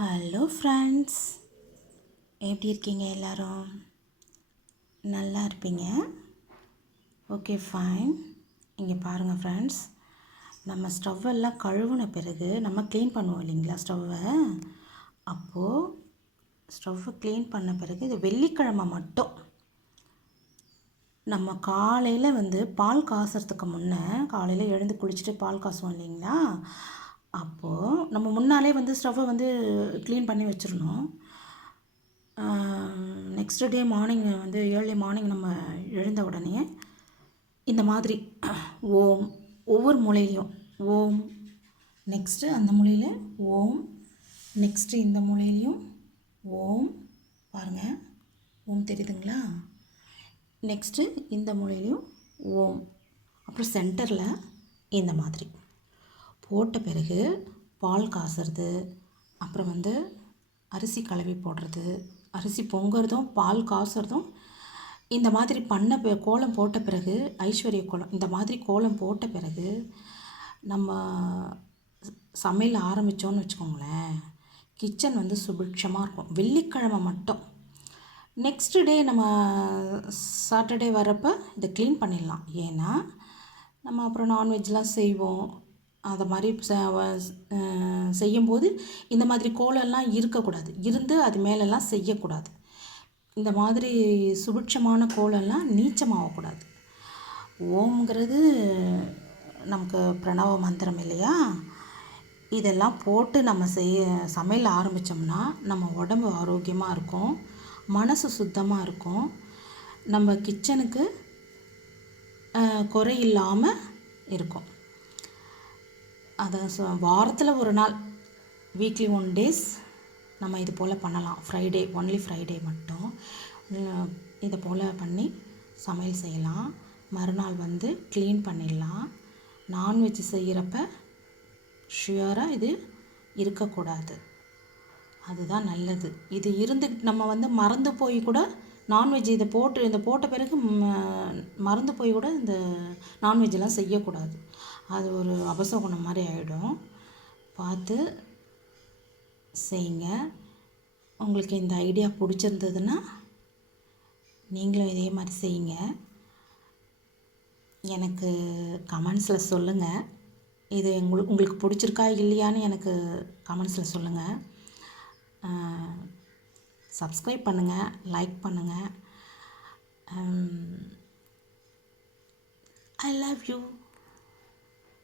Hello friends, எப்படி இருக்கீங்க? எல்லோரும் நல்லா இருப்பீங்க. Okay, fine. இங்கே பாருங்கள் ஃப்ரெண்ட்ஸ், நம்ம ஸ்டவ்வெல்லாம் கழுவுன பிறகு நம்ம க்ளீன் பண்ணுவோம் இல்லைங்களா ஸ்டவ்வை. அப்போது ஸ்டவ்வை க்ளீன் பண்ண பிறகு இது வெள்ளிக்கிழமை மட்டும் நம்ம காலையில் பால் காசுறதுக்கு முன்னே, காலையில் எழுந்து குளிச்சுட்டு பால் காசுவோம் இல்லைங்களா, அப்போது நம்ம முன்னாலே ஸ்டவ்வை க்ளீன் பண்ணி வச்சிடணும். Next day morning early morning நம்ம எழுந்த உடனே இந்த மாதிரி ஓம், ஒவ்வொரு மூலையிலையும் ஓம், நெக்ஸ்ட்டு அந்த மூலையில் ஓம், நெக்ஸ்ட்டு இந்த மூலையிலையும் ஓம், பாருங்கள் ஓம் தெரியுதுங்களா? நெக்ஸ்ட்டு இந்த மூலையிலையும் ஓம், அப்புறம் சென்டரில் இந்த மாதிரி போட்ட பிறகு பால் காசுறது, அப்புறம் அரிசி கழுவி போடுறது, அரிசி பொங்குறதும் பால் காசுறதும் இந்த மாதிரி கோலம் போட்ட பிறகு, ஐஸ்வர்ய கோலம் இந்த மாதிரி கோலம் போட்ட பிறகு நம்ம சமையல் ஆரம்பித்தோன்னு வச்சுக்கோங்களேன், கிச்சன் சுபிட்சமாக இருக்கும். வெள்ளிக்கிழமை மட்டும். நெக்ஸ்ட் டே நம்ம சாட்டர்டே வரப்போ இதை க்ளீன் பண்ணிடலாம். ஏன்னா நம்ம அப்புறம் நான்வெஜ்லாம் செய்வோம். அதை மாதிரி செய்யும்போது இந்த மாதிரி கோலம்லாம் இருக்கக்கூடாது, இருந்து அது மேலெல்லாம் செய்யக்கூடாது. இந்த மாதிரி சுபிட்சமான கோலம்லாம் நீச்சமாகக்கூடாது. ஓம்ங்கிறது நமக்கு பிரணவ மந்திரம் இல்லையா? இதெல்லாம் போட்டு நம்ம சமையல் ஆரம்பித்தோம்னா நம்ம உடம்பு ஆரோக்கியமாக இருக்கும், மனசு சுத்தமாக இருக்கும், நம்ம கிச்சனுக்கு குறை இல்லாமல் இருக்கும். அதை வாரத்தில் ஒரு நாள், வீக்லி 1 டேஸ் நம்ம இது போல் பண்ணலாம். ஃப்ரைடே, ஒன்லி ஃப்ரைடே மட்டும் இதை போல் பண்ணி சமையல் செய்யலாம். மறுநாள் க்ளீன் பண்ணிடலாம். நான்வெஜ் செய்கிறப்ப ஷுவராக இது இருக்கக்கூடாது, அதுதான் நல்லது. இது இருந்து நம்ம மறந்து போய் கூட நான்வெஜ் இதை போட்ட பிறகு மறந்து போய் கூட இந்த நான்வெஜ்ஜெல்லாம் செய்யக்கூடாது. அது ஒரு அபசகுணம் மாதிரி ஆகிடும். பார்த்து செய்யுங்க. உங்களுக்கு இந்த ஐடியா பிடிச்சிருந்ததுன்னா நீங்களும் இதே மாதிரி செய்யுங்க. எனக்கு கமெண்ட்ஸில் சொல்லுங்கள். இது உங்களுக்கு பிடிச்சிருக்கா இல்லையான்னு எனக்கு கமெண்ட்ஸில் சொல்லுங்கள். சப்ஸ்கிரைப் பண்ணுங்கள், லைக் பண்ணுங்கள். I love you.